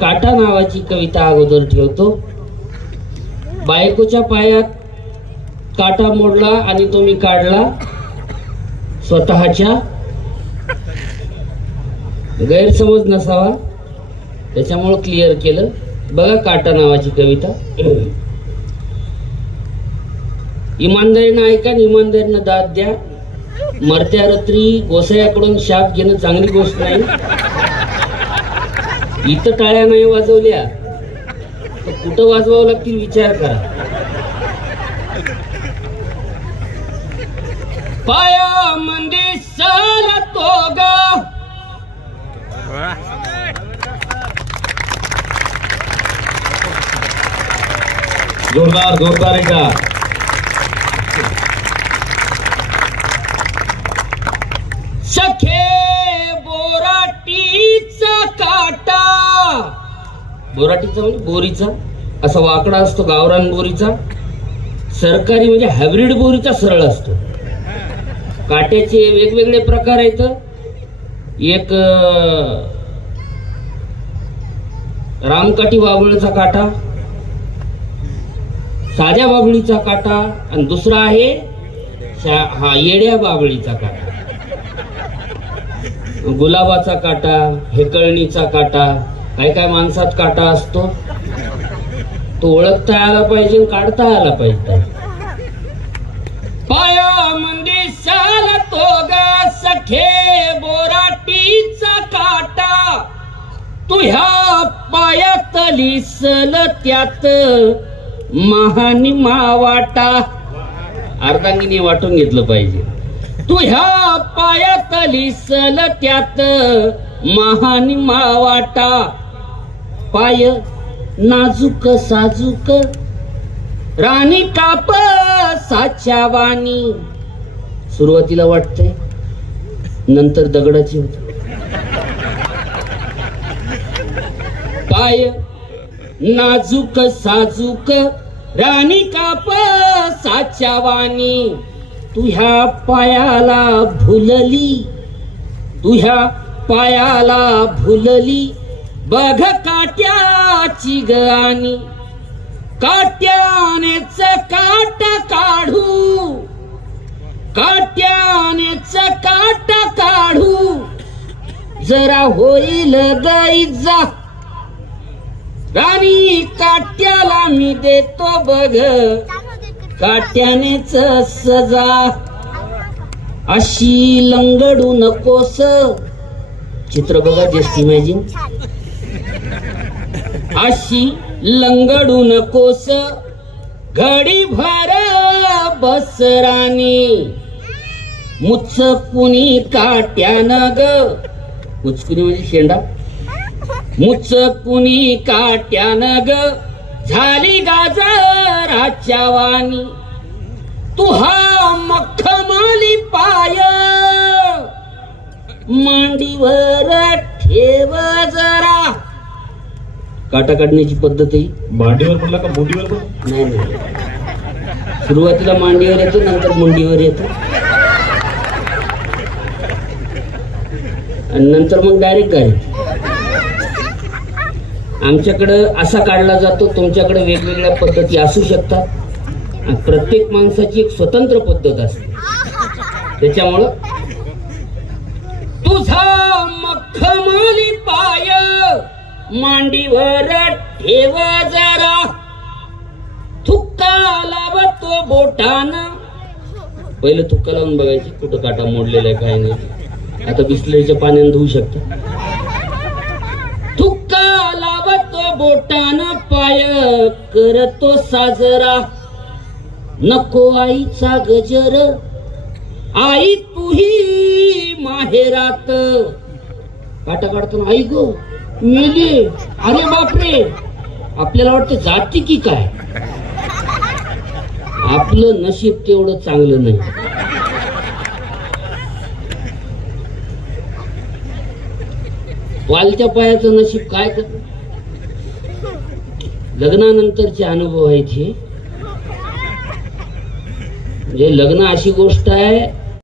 काटा नावाची कविता अगोदर ठेवतो. बायकोच्या पायात काटा मोडला आणि तो मी काढला स्वतःच्या. गैरसमज नसावा. त्याच्यामुळं क्लिअर केलं. बघा काटा नावाची कविता. इमानदारीनं ऐका आणि इमानदारीनं दाद द्या. मरत्या रात्री गोसायाकडून शाप घेणं चांगली गोष्ट नाही. इथं टाळ्या नाही वाजवल्या. तर कुठं वाजवावं लागतील विचार करा. पाया मंदी साला तोगा जोरदार जोरदार एकदा. सखे बोराटीचा म्हणजे बोरीचा असा वाकडा असतो गावरान बोरीचा. सरकारी म्हणजे हायब्रिड बोरीचा सरळ असतो. काट्याचे वेगवेगळे प्रकार आहेत. एक रामकाठी बाबळीचा काटा साध्या बाबळीचा काटा आणि दुसरा आहे हा येड्या बाबळीचा काटा. गुलाबाचा काटा हेकळणीचा काटा काय काय माणसात काटा असतो? तो ओळखता आला पाहिजे काढता आला पाहिजे. पाया मंदी साला तो ग सखे बोराटीचा काटा. तुह्या पायातली सल त्यात महानी मावाटा. अर्धांगिनी वाटून घेतलं पाहिजे. तुह्या पायातली सल त्यात महानी मावाटा. पाय नाजूक साजूक. राणी काप साच्या वाणी. सुरुवातीला वाटते नंतर दगडाची होते. पाय नाजूक साजूक. राणी काप साच्या वाणी. तुह्या पायाला भुलली. तुह्या पायाला भुलली. बघ काट्याची गाणी काट्यानेच काट काढू. काट्यानेच काट काढू. जरा होईल गाईचा राणी काट्याला मी देतो बघ. काट्यानेच सजा. अशी लंगडू नकोस. चित्र बघा जस्ट इमॅजिन अशी लंगडू नकोस घडी भर बस मुच कुणी काट्यानं ग मुचकुनी म्हणजे शेंडा. मुच कुणी काट्यानं ग झाली गाजराच्या वाणी. तू हा काटा काढण्याची पद्धत ही मांडीवर पडला का पडला नाही नाही. सुरुवातीला मांडीवर येतो नंतर मुंडीवर येतो. आणि नंतर मग डायरेक्ट गाडी आमच्याकडं असा काढला जातो तुमच्याकडे वेगवेगळ्या पद्धती असू शकतात. आणि प्रत्येक माणसाची एक स्वतंत्र पद्धत असते. त्याच्यामुळं तुझा मखमली पाय मांडीवर ठेव जरा. थुक्का लावतो बोटान. पहिलं थुक्का लावून बघायची कुठं काटा मोडलेला आहे काय नाही. आता बिस्लरीच्या पाण्याने धुवू शकता. थुक्का लावतो बोटान पाय करतो साजरा. नको आईचा गजर आई तुही माहेरात. काटा काढतो आई गो. मेली अरे बापरे. आपल्याला वाटतं जाती की काय? आपलं नशीब तेवढं चांगलं नाही. वालच्या पायाचं नशीब काय कर लग्नानंतरचे अनुभव आहेत हे. म्हणजे लग्न अशी गोष्ट आहे